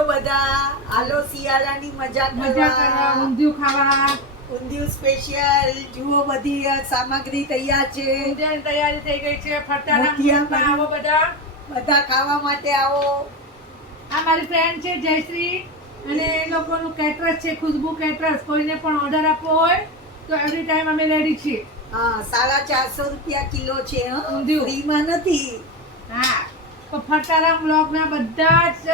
છો બધા? હાલો શિયાળાની મજા કરવા ઊંધિયું ખાવા. ઊંધિયું સ્પેશિયલ. જુઓ બધી સામગ્રી તૈયાર છે. ઊંધિયાની તૈયારી થઈ ગઈ છે. ફટાના મોતિયા મુહૂર્તમાં આવો બધા. બધા ખાવા માટે આવો. આ મારી ફ્રેન્ડ છે જયશ્રી અને એ લોકોનું કેટરસ છે ખુશ્બુ કેટરસ. કોઈને પણ ઓર્ડર આપવો હોય તો એવરી ટાઈમ અમે રેડી છીએ. હા, 450 રૂપિયા કિલો છે. ઊંધિયું ફ્રીમાં નથી. હા, તો ફટારામ બ્લોગના બધા જ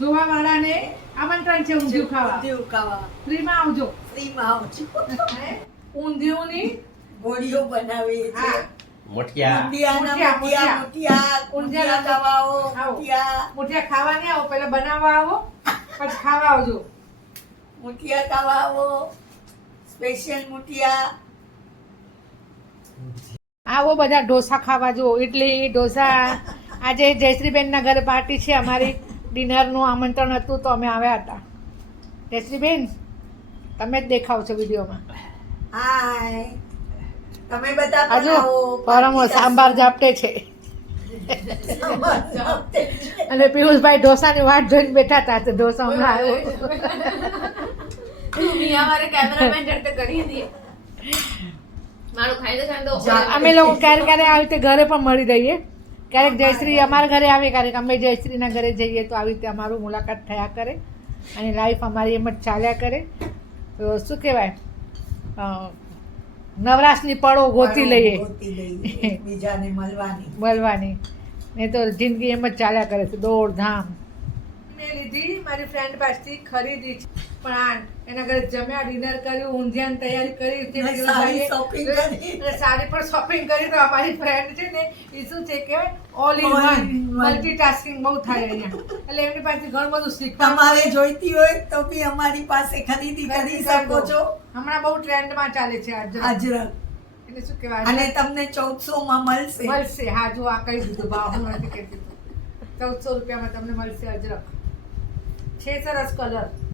જોવા વાળાને આમંત્રણ છે ઊંધિયું ખાવા. ઊંધિયું ખાવા ફ્રીમાં આવજો. ફ્રીમાં આવજો. ઊંધિયુંની ગોળીઓ બનાવીએ છીએ. હા, ઊંધિયા ખાવા આવો. મુઠિયા ખાવા નહીં આવો, પહેલા બનાવવા આવો પછી ખાવા આવજો. મુઠિયા ખાવા આવો. સ્પેશિયલ મુઠિયા. આવો બધા ઢોસા ખાવા જો. ઇડલી ઢોસા. આજે જયશ્રીબેનના ઘરે પાર્ટી છે અમારી. ડિનરનું આમંત્રણ હતું તો અમે આવ્યા હતા. જયશ્રીબેન તમે જ દેખાવ છો વિડીયોમાં. હાય, તમે બધા હજુ બનાવો. પરમો સાંભાર ઝાપટે છે અને પિયુષભાઈ ઢોસાની વાટ જોઈને બેઠા હતા તો ઢોસા હમણાં આવ્યો. અમે લોકો ક્યારેક ક્યારેક આવી રીતે ઘરે પણ મળી રહીએ. ક્યારેક જયશ્રી અમારા ઘરે આવે, ક્યારેક અમે જયશ્રીના ઘરે જઈએ તો આવી રીતે અમારું મુલાકાત થયા કરે અને લાઈફ અમારી એમ જ ચાલ્યા કરે. તો શું કહેવાય, નવરાશની પળો ગોતી લઈએ બીજાને મળવાની. નહીં તો જિંદગી એમ જ ચાલ્યા કરે છે દોડધામ. મેં લીધી મારી ફ્રેન્ડ પાસેથી ખરીદી છે પણ એના ઘરે જમ્યા, ડિનર કર્યું, ઊંધિયાની તૈયારી કરી, સારી પણ શોપિંગ કરી. તો અમારી ફ્રેન્ડ છે ને એ શું છે કે ઓલ ઇન વન મલ્ટીટાસ્કિંગ બહુ થાય અહીંયા. એટલે એમની પાસે ઘણું બધું શીખવા. તમારે જોઈતી હોય તો બી અમારી પાસે ખરીદી કરી શકો છો. હમણાં બહુ ટ્રેન્ડમાં ચાલે છે અજરક. એટલે શું કહેવાય, અને તમને 1400 માં મળશે. હા, જો આ કહી દીધું ભાવ, હું નથી કહેતી. 1400 રૂપિયામાં તમને મળશે અજરક. છે સરસ કલર.